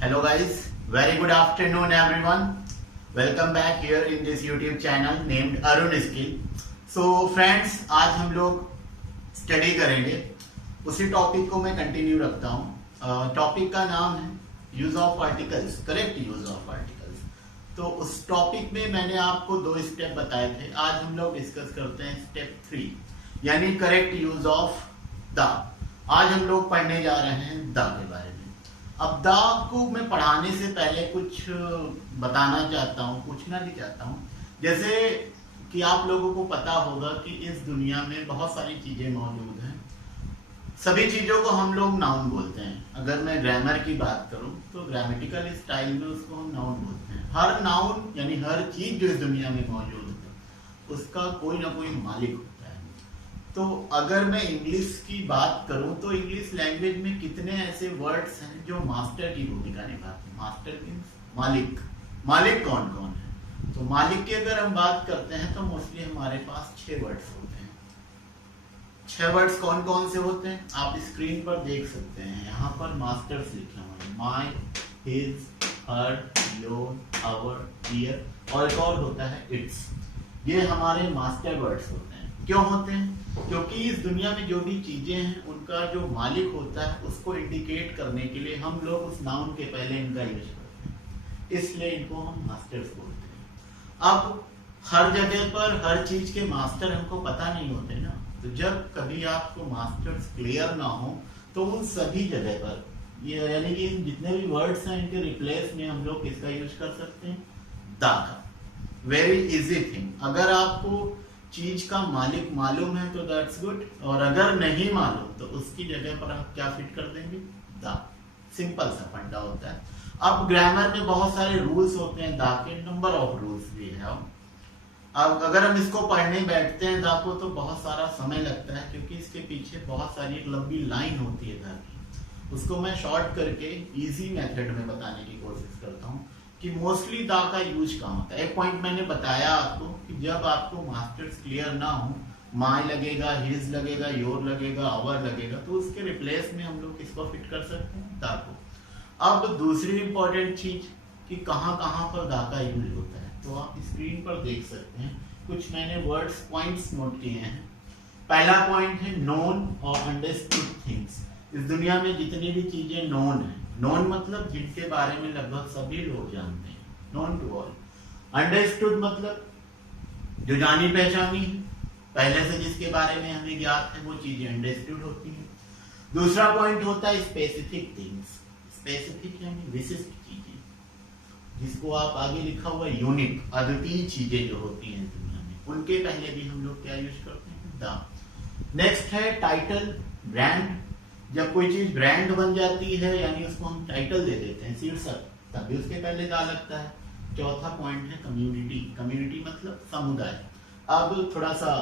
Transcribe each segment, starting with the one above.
Hello guys, very good afternoon everyone. Welcome back here in this YouTube channel named Arun Skill. So friends, आज हम लोग study करेंगे उसी topic को मैं कंटिन्यू रखता हूँ। टॉपिक का नाम है use of articles, correct use of articles. तो उस टॉपिक में मैंने आपको 2 स्टेप बताए थे। आज हम लोग डिस्कस करते हैं स्टेप 3 यानी करेक्ट यूज ऑफ द। आज हम लोग पढ़ने जा रहे हैं द के बारे में। अब द को मैं पढ़ाने से पहले कुछ बताना चाहता हूँ, पूछना भी चाहता हूँ। जैसे कि आप लोगों को पता होगा कि इस दुनिया में बहुत सारी चीजें मौजूद हैं। सभी चीजों को हम लोग नाउन बोलते हैं। अगर मैं ग्रामर की बात करूं तो ग्रामेटिकल स्टाइल में उसको हम नाउन बोलते हैं। हर नाउन यानी हर चीज जो इस दुनिया में मौजूद है उसका कोई ना कोई मालिक होता है। तो अगर मैं इंग्लिश की बात करूं तो इंग्लिश लैंग्वेज में कितने ऐसे वर्ड्स हैं जो मास्टर की भूमिका निभाते हैं। मास्टर मीन्स मालिक। मालिक कौन कौन है? तो मालिक की अगर हम बात करते हैं तो मोस्टली हमारे पास 6 वर्ड्स होते हैं। 6 वर्ड्स कौन कौन से होते हैं आप स्क्रीन पर देख सकते हैं। यहाँ पर मास्टर्स लिखे हुए हैं, my, his, her, your, our, here, और एक और होता है इट्स। ये हमारे मास्टर वर्ड्स होते हैं। क्यों होते हैं? क्योंकि इस दुनिया में जो भी चीजें हैं उनका जो मालिक होता है उसको इंडिकेट करने के लिए हम लोग उस नाउन के पहले इनका यूज करते हैं, इसलिए इनको हम मास्टर्स बोलते हैं। अब हर जगह पर हर चीज के मास्टर हमको पता नहीं होते ना, तो जब कभी आपको मास्टर्स क्लियर ना हो तो उन सभी जगह पर ये यानी कि जितने भी वर्ड्स हैं इनके रिप्लेस में हम लोग किसका यूज कर सकते हैं? द का। Very easy thing. अगर आपको चीज का मालिक मालूम है तो दैट्स गुड, और अगर नहीं मालूम तो उसकी जगह पर आप क्या फिट कर देंगे? द। सिंपल सा फंडा होता है। अब ग्रामर में बहुत सारे रूल्स होते हैं, द के नंबर ऑफ रूल्स भी है। अब अगर हम इसको पढ़ने बैठते हैं द को तो बहुत सारा समय लगता है, क्योंकि इसके पीछे बहुत सारी एक लंबी लाइन होती है द की। उसको मैं शॉर्ट करके इजी मेथड में बताने की कोशिश करता हूँ कि मोस्टली द का यूज कहाँ होता है। एक पॉइंट मैंने बताया आपको कि जब आपको मास्टर्स क्लियर ना हो, माई लगेगा, हिज लगेगा, योर लगेगा, आवर लगेगा, तो उसके रिप्लेस में हम लोग किसको फिट कर सकते हैं? द को। अब दूसरी इंपॉर्टेंट चीज कि कहाँ कहाँ पर द का यूज होता है, तो आप स्क्रीन पर देख सकते हैं। कुछ मैंने वर्ड्स पॉइंट्स नोट किए हैं। पहला पॉइंट है नोन और अंडरस्टूड थिंग्स। इस दुनिया में जितनी भी चीजें नोन है, नोन मतलब जिनके बारे में लगभग सभी लोग जानते हैं, नोन टू ऑल। अंडरस्टूड मतलब जो जानी पहचानी है, पहले से जिसके बारे में हमें ज्ञात है वो चीजें अंडरस्टूड होती हैं। दूसरा पॉइंट होता है स्पेसिफिक थिंग्स। स्पेसिफिक यानी विशिष्ट चीजें, जिसको आप आगे लिखा हुआ यूनिक, अद्वितीय चीजें जो होती हैं दुनिया में, उनके पहले भी हम लोग क्या यूज करते हैं? द। नेक्स्ट है टाइटल, ब्रांड। जब कोई चीज ब्रांड बन जाती है यानी उसको हम टाइटल दे देते हैं, शीर्षक, तब भी उसके पहले द लगता है। चौथा पॉइंट है कम्युनिटी। कम्युनिटी मतलब समुदाय। अब थोड़ा सा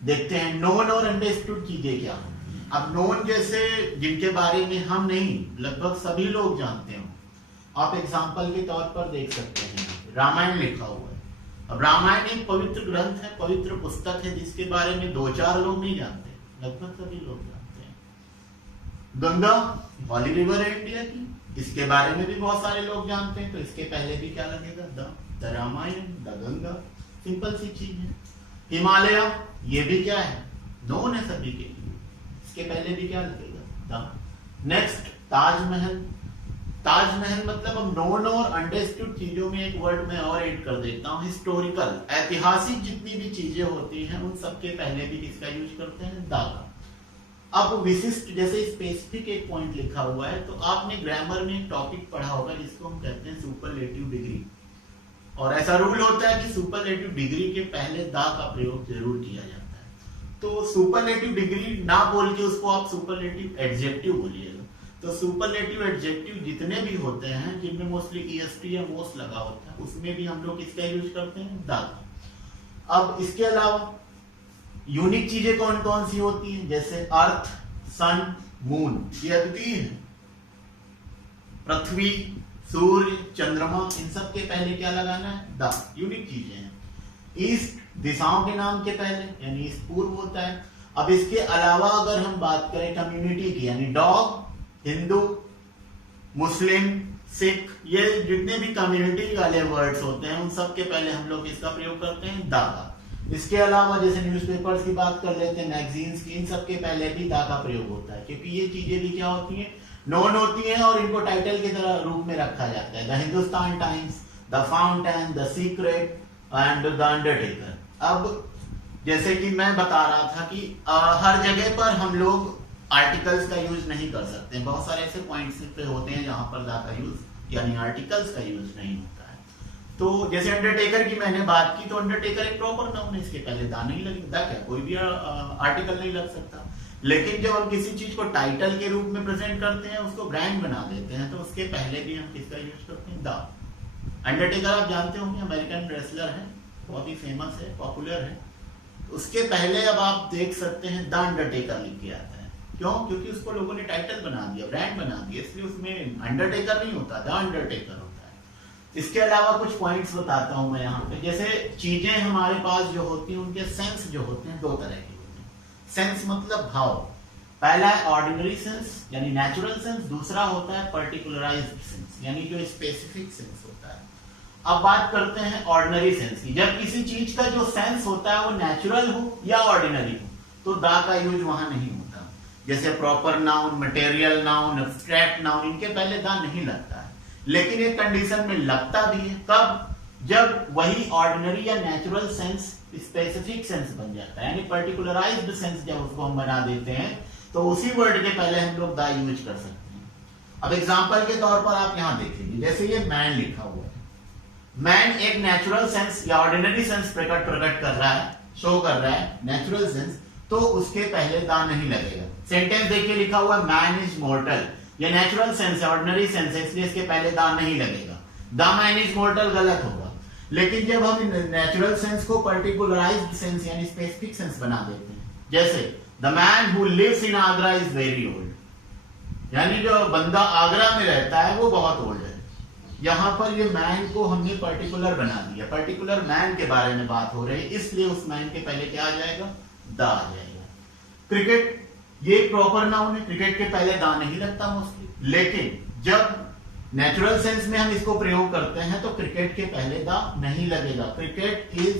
देखते हैं नोन और अंडरस्टूड चीजें क्या होती हैं। अब नोन जैसे जिनके बारे में हम नहीं, लगभग सभी लोग जानते हो। आप एग्जांपल के तौर पर देख सकते हैं, रामायण लिखा हुआ है। अब रामायण एक पवित्र ग्रंथ है, पवित्र पुस्तक है, जिसके बारे में 2-4 लोग नहीं जानते, लगभग सभी लोग जानते हैं। गंगा, हॉली रिवर है इंडिया की, इसके बारे में भी बहुत सारे लोग जानते हैं, तो इसके पहले भी क्या लगेगा? The Ramayana, the Ganga. Simple सी चीज है। हिमालय, ये भी क्या है? नोन है सभी के लिए, इसके पहले भी क्या लगेगा? द। नेक्स्ट ताजमहल। ताजमहल मतलब अब नोन और अंडरस्टूड चीजों में एक वर्ड में और ऐड कर देता हूँ, हिस्टोरिकल। ऐतिहासिक जितनी भी चीजें होती हैं उन सबके पहले भी किसका यूज करते हैं? द का। अब विशिष्ट, जैसे स्पेसिफिक एक पॉइंट लिखा हुआ है, तो आपने ग्रामर में एक टॉपिक पढ़ा होगा जिसको हम कहते हैं सुपरलेटिव डिग्री। और ऐसा रूल होता है कि सुपरलेटिव डिग्री के पहले द का प्रयोग जरूर किया जाता है। तो सुपरलेटिव डिग्री ना बोल के उसको आप सुपरलेटिव एडजेक्टिव बोलिएगा। तो सुपरलेटिव एडजेक्टिव जितने भी होते हैं जिनमें मोस्टली ईएसटी या मोस्ट लगा होता है, उसमें भी हम लोग किसका यूज करते हैं? द का। अब इसके अलावा यूनिक चीजें कौन कौन सी होती हैं? जैसे अर्थ, सन, मून, ये अद्वितीय है। पृथ्वी, सूर्य, चंद्रमा, इन सब के पहले क्या लगाना है? द। यूनिक चीजें हैं। ईस्ट, दिशाओं के नाम के पहले, यानी ईस्ट पूर्व होता है। अब इसके अलावा अगर हम बात करें कम्युनिटी की, यानी डॉग, हिंदू, मुस्लिम, सिख, ये जितने भी कम्युनिटी वाले वर्ड्स होते हैं उन सब के पहले हम लोग इसका प्रयोग करते हैं दा का। इसके अलावा जैसे न्यूज़पेपर्स की बात कर लेते हैं, मैगजीन्स की, इन सब के पहले भी दा का प्रयोग होता है, क्योंकि ये चीजें भी क्या होती हैं, नोन होती हैं और इनको टाइटल की तरह रूप में रखा जाता है। The Hindustan times, the fountain, the secret and the Undertaker. अब जैसे कि मैं बता रहा था कि हर जगह पर हम लोग आर्टिकल्स का यूज नहीं कर सकते, बहुत सारे ऐसे पॉइंट्स पे होते हैं जहां पर दा का यूज यानी आर्टिकल्स का यूज नहीं होता है। तो जैसे अंडरटेकर की मैंने बात की, तो अंडरटेकर एक प्रॉपर नाउन है, इसके पहले दा नहीं लगेगा, दा क्या कोई भी आर्टिकल नहीं लग सकता। लेकिन जब हम किसी चीज को टाइटल के रूप में प्रेजेंट करते हैं, उसको ब्रांड बना देते हैं, तो उसके पहले भी हम किसका यूज करते हैं, दा। अंडरटेकर आप जानते होंगे, अमेरिकन रेसलर है, बहुत ही फेमस है, पॉपुलर है। उसके पहले अब आप देख सकते हैं द अंडरटेकर लिख के आता है। क्यों? क्योंकि उसको लोगों ने टाइटल बना दिया, ब्रांड बना दिया, इसलिए उसमें अंडरटेकर नहीं होता, द अंडरटेकर होता है। इसके अलावा कुछ पॉइंट्स बताता हूं मैं यहाँ पे। जैसे चीजें हमारे पास जो होती हैं, उनके सेंस जो होते हैं दो तरह के होते हैं। सेंस मतलब भाव। पहला है ऑर्डिनरी सेंस यानी नेचुरल सेंस, दूसरा होता है पर्टिकुलराइज्ड सेंस यानी जो स्पेसिफिक सेंस होता है। अब बात करते हैं ऑर्डिनरी सेंस की। जब किसी चीज का जो सेंस होता है वो नेचुरल हो या ऑर्डिनरी हो, तो दा का यूज वहां नहीं होता। जैसे proper noun, material noun, abstract noun, इनके पहले दा नहीं लगता है। लेकिन एक कंडीशन में लगता भी है, कब? जब वही ऑर्डिनरी या नेचुरल सेंस स्पेसिफिक सेंस बन जाता है, यानी पर्टिकुलराइज्ड सेंस जब उसको हम बना देते हैं, तो उसी वर्ड के पहले हम लोग दा यूज कर सकते हैं। अब एग्जांपल के तौर पर आप यहां देखेंगे, जैसे ये मैन लिखा हुआ है, मैन एक नेचुरल सेंस या ऑर्डिनरी सेंस प्रकट कर रहा है, शो कर रहा है नेचुरल सेंस, तो उसके पहले दा नहीं लगेगा। सेंटेंस देखिए लिखा हुआ है मैन इज मॉर्टल, ये नेचुरल सेंस है, ऑर्डिनरी सेंस है, इसलिए इसके पहले दा नहीं लगेगा। द मैन इज मॉर्टल गलत होगा। लेकिन जब हम नेचुरल सेंस को पर्टिकुलराइज्ड सेंस यानी स्पेसिफिक सेंस बना देते हैं, जैसे the man who lives in Agra is very old, यानी जो बंदा आगरा में रहता है वो बहुत ओल्ड है। यहां पर ये मैन को हमने पर्टिकुलर बना दिया, पर्टिकुलर मैन के बारे में बात हो रही है, इसलिए उस मैन के पहले क्या आ जाएगा, दा आ जाएगा। क्रिकेट ये एक प्रॉपर नाउन है, क्रिकेट के पहले दा नहीं लगता मोस्टली, लेकिन जब नेचुरल सेंस में हम इसको प्रयोग करते हैं तो क्रिकेट के पहले दा नहीं लगेगा। Cricket is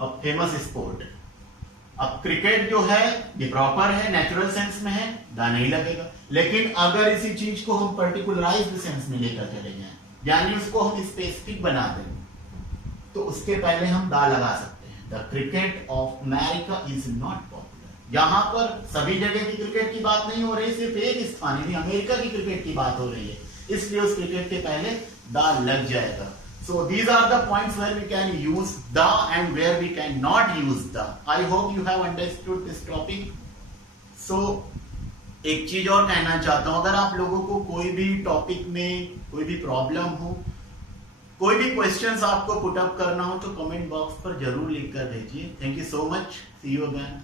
a famous sport. अब क्रिकेट जो है ये प्रॉपर है, नेचुरल सेंस में है, दा नहीं लगेगा। लेकिन अगर इसी चीज को हम पर्टिकुलराइज्ड सेंस में लेकर चले जाएं, यानी उसको हम स्पेसिफिक बना दें, तो उसके पहले हम दा लगा सकते हैं। The cricket of America is not popular. यहां पर सभी जगह की क्रिकेट की बात नहीं हो रही, सिर्फ एक स्थान यानी अमेरिका की क्रिकेट की बात हो रही है, इसलिए उस क्रिकेट के पहले दा लग जाएगा। So these are the points where we can use the and where we cannot use the. I hope you have understood this topic. So एक चीज और कहना चाहता हूं, अगर आप लोगों को कोई भी टॉपिक में कोई भी प्रॉब्लम हो, कोई भी क्वेश्चंस आपको पुट अप करना हो, तो कमेंट बॉक्स पर जरूर लिख कर भेजिए। Thank you so much, see you again.